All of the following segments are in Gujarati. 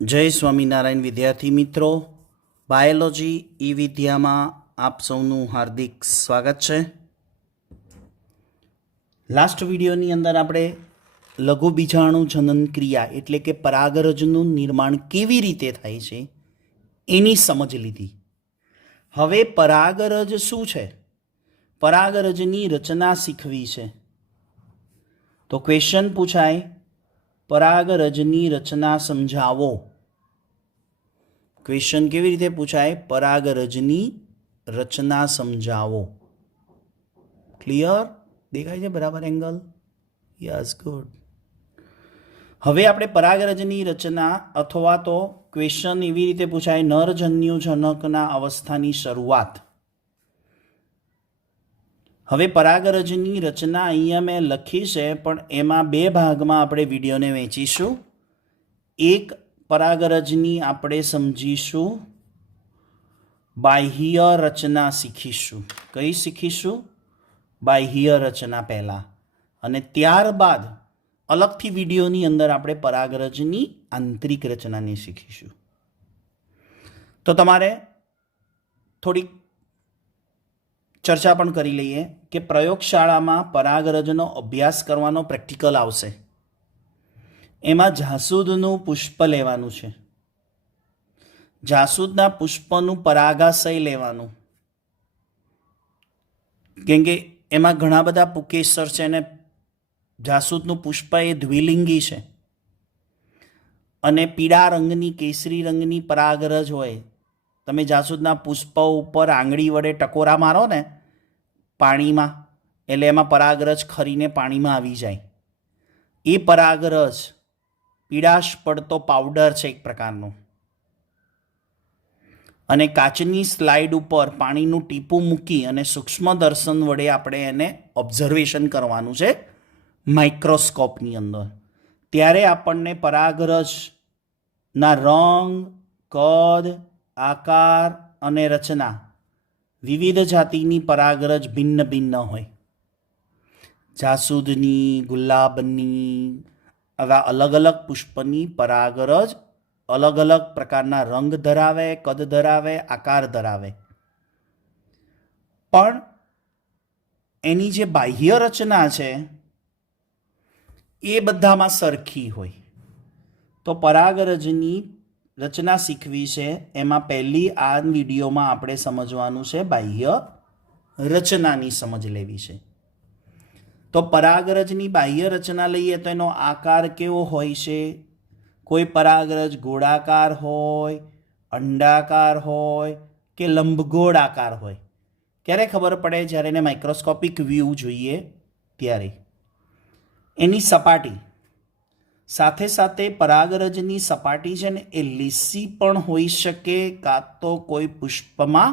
जय स्वामीनारायण विद्यार्थी मित्रों, बायोलॉजी ई विद्या में आप सौनु हार्दिक स्वागत है। लास्ट वीडियोनी अंदर आपणे लघु बीजाणु जनन क्रिया एटले के परागरजनु निर्माण केवी रीते थाय छे एनी समज लीधी। हवे परागरज शुं छे, परागरजनी रचना शीखवी छे। तो क्वेश्चन पूछाय, परागरजनी रचना समझावो। क्वेश्चन केवी रीते पूछाय, परागरजनी रचना समझावो। क्लियर देखाय छे बराबर एंगल? Yes, good. हवे आपणे परागरजनी रचना अथवा तो क्वेश्चन एवी रीते पूछाय, नरजन्यु जनकना अवस्थानी शरूआत। हवे परागरजनी रचना अहींया मैं लखी छे, पण एमां बे भागमां आपणे विडियोने वहेंचीशुं। एक परागरजनी आपणे समजीशुं, बाह्य रचना शीखीशुं। कई शीखीशुं? बाह्य रचना पहला, अने त्यारबाद अलगथी विडियोनी अंदर आपणे परागरजनी आंतरिक रचनाने शीखीशुं। तो तमारे थोड़ी चर्चा पण करी लईए कि प्रयोगशाळामां परागरजनो अभ्यास करवानो प्रेक्टिकल आवशे। एमां जासूदनुं पुष्प लेवानुं छे, जासूदना पुष्पनुं परागाशय लेवानुं, केम के एमां घणा बधा पुकेसर छे ने जासूदनुं पुष्प ए द्विलिंगी छे अने पीळा रंगनी केसरी रंगनी परागरज होय। तमे जासूदना पुष्प उपर आंगળી वडे टकोरा मारो ने पाणीमां એટલે એમાં પરાગરજ ખરીને પાણીમાં આવી જાય। એ પરાગરજ પીળાશ પડતો પાવડર છે એક પ્રકારનો, અને કાચની સ્લાઇડ ઉપર પાણીનું ટીપું મૂકી અને સૂક્ષ્મ દર્શન વડે આપણે એને ઓબ્ઝર્વેશન કરવાનું છે માઇક્રોસ્કોપની અંદર। ત્યારે આપણને પરાગરજના રંગ, કદ, આકાર અને રચના વિવિધ જાતિની પરાગરજ ભિન્ન ભિન્ન હોય। જાસૂદની, ગુલાબની, આવા અલગ અલગ પુષ્પની પરાગરજ अलग अलग प्रकारना रंग धरावे, कद धरावे, आकार धरावे, पण एनी जे बाह्य रचना छे ए बधामां सरखी होय। तो परागरजनी रचना शीखवी छे, एमां पहली आ विडियोमां आपणे समजवानुं छे बाह्य रचनानी समज लेवी छे। तो परागरजनी बाह्य रचना लईए तो एनो आकार केवो होय छे? कोई परागरज गोळाकार होय, अंडाकार होय के लंबगोળ आकार होय। क्यारे खबर पड़े? ज्यारे एने माइक्रोस्कोपिक व्यू जोईए त्यारे। एनी सपाटी साथे साथे परागरजनी सपाटी छे ने ए લીસી पण होई शके, कां तो कोई पुष्पमां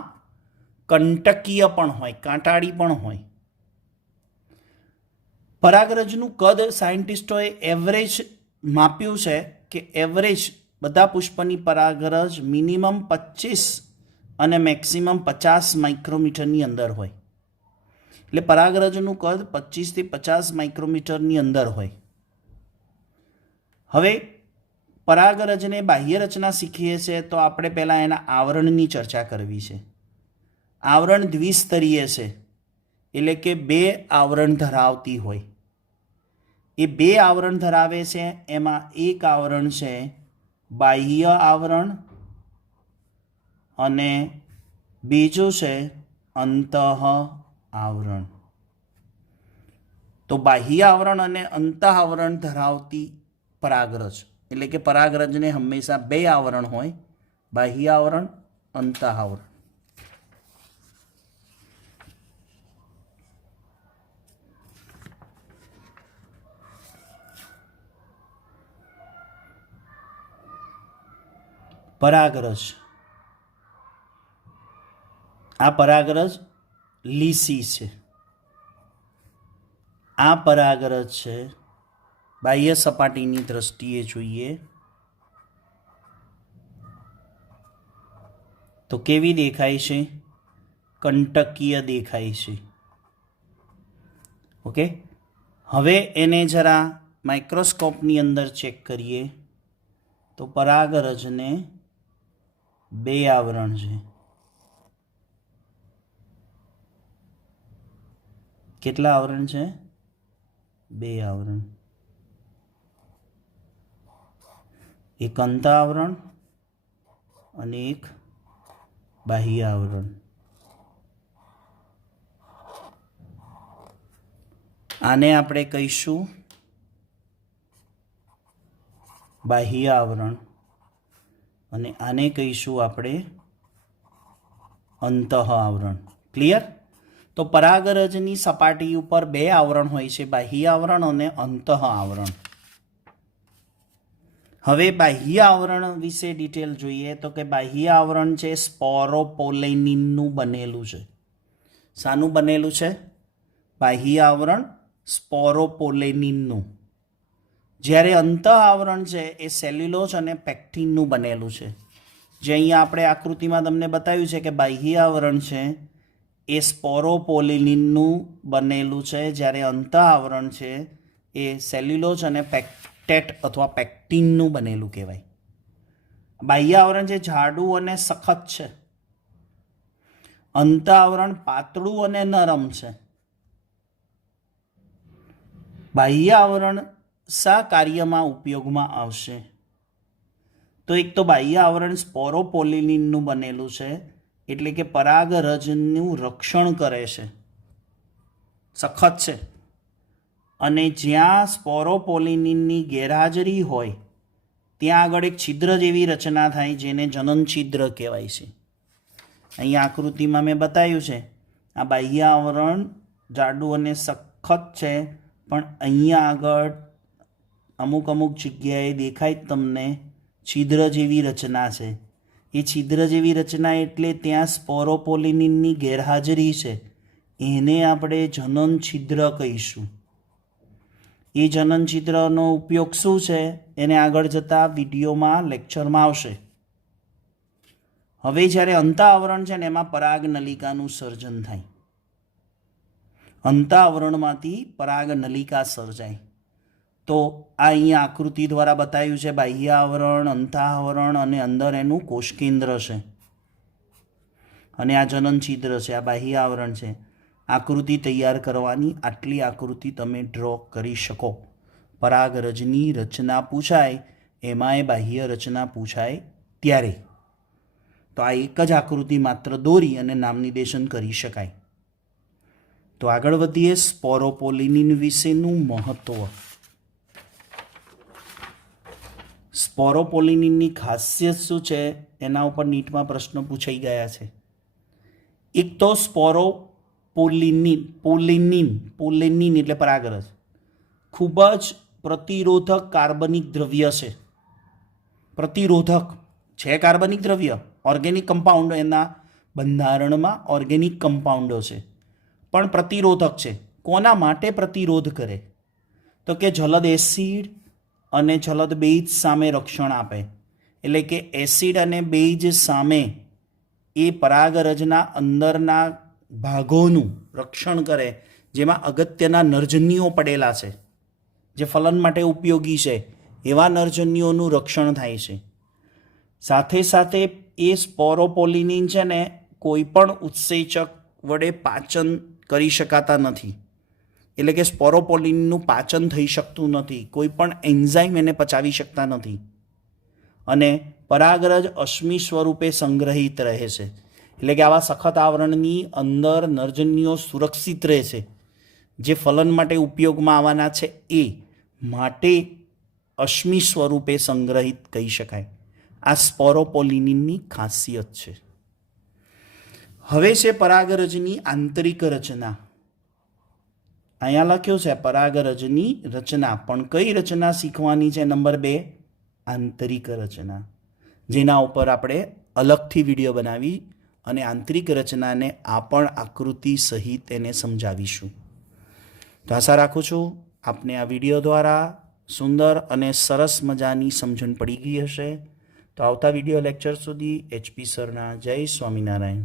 कंटकीय पण होय, कांटाળી पण होय। परागरजनुं कद साइंटिस्टोए एवरेज माप्युं छे कि एवरेज बधा पुष्पनी परागरज मिनिमम 25 અને મેક્સિમમ 50 માઇક્રોમીટરની અંદર હોય। એટલે પરાગરજનું કદ 25 થી 50 માઇક્રોમીટરની અંદર હોય। હવે પરાગરજને બાહ્ય રચના શીખીએ છીએ તો આપણે પહેલાં એના આવરણની ચર્ચા કરવી છે। આવરણ દ્વિસ્તરીય છે, એટલે કે બે આવરણ ધરાવતી હોય। એ બે આવરણ ધરાવે છે, એમાં એક આવરણ છે બાહ્ય આવરણ અને બીજું છે અંતઃ આવરણ। તો બાહ્ય આવરણ અને અંતઃ આવરણ ધરાવતી પરાગરજ એટલે કે પરાગરજને હંમેશા બે આવરણ હોય, બાહ્ય આવરણ, અંતઃ આવરણ। परागरज आ परागरज લીસી છે, आ परागरज છે बाह्य सपाटीनी दृष्टिए जोईए तो केवी देखाय छे? कंटकीय देखाय छे। ओके, हवे एने जरा माइक्रोस्कोपनी अंदर चेक करिए તો પરાગરજને 2 આવરણ છે. કેટલા આવરણ છે? 2 આવરણ. એક અંત આવરણ અને એક બાહ્ય આવરણ. આને આપણે કહીશું બાહ્ય આવરણ અને આને કહીશું આપણે અંતઃ આવરણ. ક્લિયર? તો પરાગરજની સપાટી ઉપર 2 આવરણ હોય છે, બાહ્ય આવરણ અને અંતઃ આવરણ. હવે બાહ્ય આવરણ વિશે ડિટેલ જોઈએ તો કે બાહ્ય આવરણ છે સ્પોરોપોલેનિનનું બનેલું છે. શાનું બનેલું છે? બાહ્ય આવરણ સ્પોરોપોલેનિનનું. જ્યારે અંતઃ આવરણ છે એ સેલ્યુલોઝ અને પેક્ટિનનું બનેલું છે. જે અહીંયા આપણે આકૃતિમાં તમને બતાવ્યું છે કે બાહ્ય આવરણ છે એ સ્પોરોપોલેનિનનું બનેલું છે, જ્યારે અંતઃ આવરણ છે એ સેલ્યુલોઝ અને પેક્ટેટ અથવા પેક્ટિનનું બનેલું કહેવાય. બાહ્ય આવરણ છે જાડું અને સખત છે. અંતઃ આવરણ પાતળું અને નરમ છે. બાહ્ય આવરણ શા કાર્યમાં ઉપયોગમાં આવશે? તો એક તો બાહ્ય આવરણ સ્પોરોપોલેનિનનું બનેલું છે, એટલે કે પરાગરજનું રક્ષણ કરે છે, સખત છે. અને જ્યાં સ્પોરોપોલેનિનની ગેરહાજરી હોય ત્યાં આગળ એક છિદ્ર જેવી રચના થાય જેને જનન છિદ્ર કહેવાય છે. અહીંયા આકૃતિમાં મેં બતાવ્યું છે આ બાહ્ય આવરણ જાડું અને સખત છે, પણ અહીંયા આગળ અમુક જગ્યાએ દેખાય તમને છિદ્ર જેવી રચના છે. એ છિદ્ર જેવી રચના એટલે ત્યાં સ્પોરોપોલેનિનની ગેરહાજરી છે, એને આપણે જનન છિદ્ર કહીશું. એ જનન છિદ્રનો ઉપયોગ શું છે એને આગળ જતા વિડીયોમાં લેક્ચરમાં આવશે. હવે જ્યારે અંતઃ આવરણ છે ને એમાં પરાગનલિકાનું સર્જન થાય. અંતઃ આવરણમાંથી પરાગનલિકા સર્જાય. તો આ અહીંયા આકૃતિ દ્વારા બતાવ્યું છે બાહ્ય આવરણ, અંતઃ આવરણ અને અંદર એનું કોષકેન્દ્ર છે અને આ જનન છિદ્ર છે, આ બાહ્ય આવરણ છે. આકૃતિ તૈયાર કરવાની આટલી આકૃતિ તમે ડ્રો કરી શકો. પરાગરજની રચના પૂછાય એમાંય બાહ્ય રચના પૂછાય ત્યારે તો આ એક જ આકૃતિ માત્ર દોરી અને નામનિર્દેશન કરી શકાય. તો આગળ વધીએ સ્પોરોપોલેનિન વિશેનું મહત્વ. સ્પોરોપોલેનિનની ખાસિયત શું છે એના ઉપર નીટમાં પ્રશ્નો પૂછાઈ ગયા છે. એક તો પોલેનિન એટલે પરાગરજ ખૂબ જ પ્રતિરોધક કાર્બનિક દ્રવ્ય છે. પ્રતિરોધક છે કાર્બનિક દ્રવ્ય, ઓર્ગેનિક કમ્પાઉન્ડ એના બંધારણમાં ઓર્ગેનિક કમ્પાઉન્ડો છે, પણ પ્રતિરોધક છે. કોના માટે પ્રતિરોધ કરે? તો કે જલદ એસિડ અને જલદ બેઝ સામે રક્ષણ આપે. એટલે કે એસિડ અને બેઝ સામે એ પરાગરજના અંદરના ભાગોનું રક્ષણ કરે, જેમાં અગત્યના નરજન્યુઓ પડેલા છે જે ફલન માટે ઉપયોગી છે, એવા નરજન્યુઓનું રક્ષણ થાય છે. સાથે સાથે એ સ્પોરોપોલેનિન છે ને કોઈ પણ ઉત્સેચક વડે પાચન કરી શકાતા નથી. એટલે કે સ્પોરોપોલેનિનનું પાચન થઈ શકતું નથી, કોઈ પણ એન્ઝાઇમ એને પચાવી શકતા નથી અને પરાગરજ અશ્મિ સ્વરૂપે સંગ્રહિત રહે છે. એટલે કે આવા સખત આવરણની અંદર નરજન્યુઓ સુરક્ષિત રહે છે, જે ફલન માટે ઉપયોગમાં આવવાના છે એ માટે અશ્મિ સ્વરૂપે સંગ્રહિત કહી શકાય. આ સ્પોરોપોલેનિનની ખાસિયત છે. હવે છે પરાગરજની આંતરિક રચના. અહીંયા લખ્યું છે પરાગરજની રચના, પણ કઈ રચના શીખવાની છે? નંબર 2 આંતરિક રચના, જેના ઉપર આપણે અલગથી વિડીયો બનાવી અને આંતરિક રચનાને આ પણ આકૃતિ સહિત એને સમજાવીશું. તો આશા રાખું છું આપને આ વિડીયો દ્વારા સુંદર અને સરસ મજાની સમજણ પડી ગઈ હશે. તો આવતા વિડીયો લેક્ચર સુધી HP સરના જય સ્વામિનારાયણ.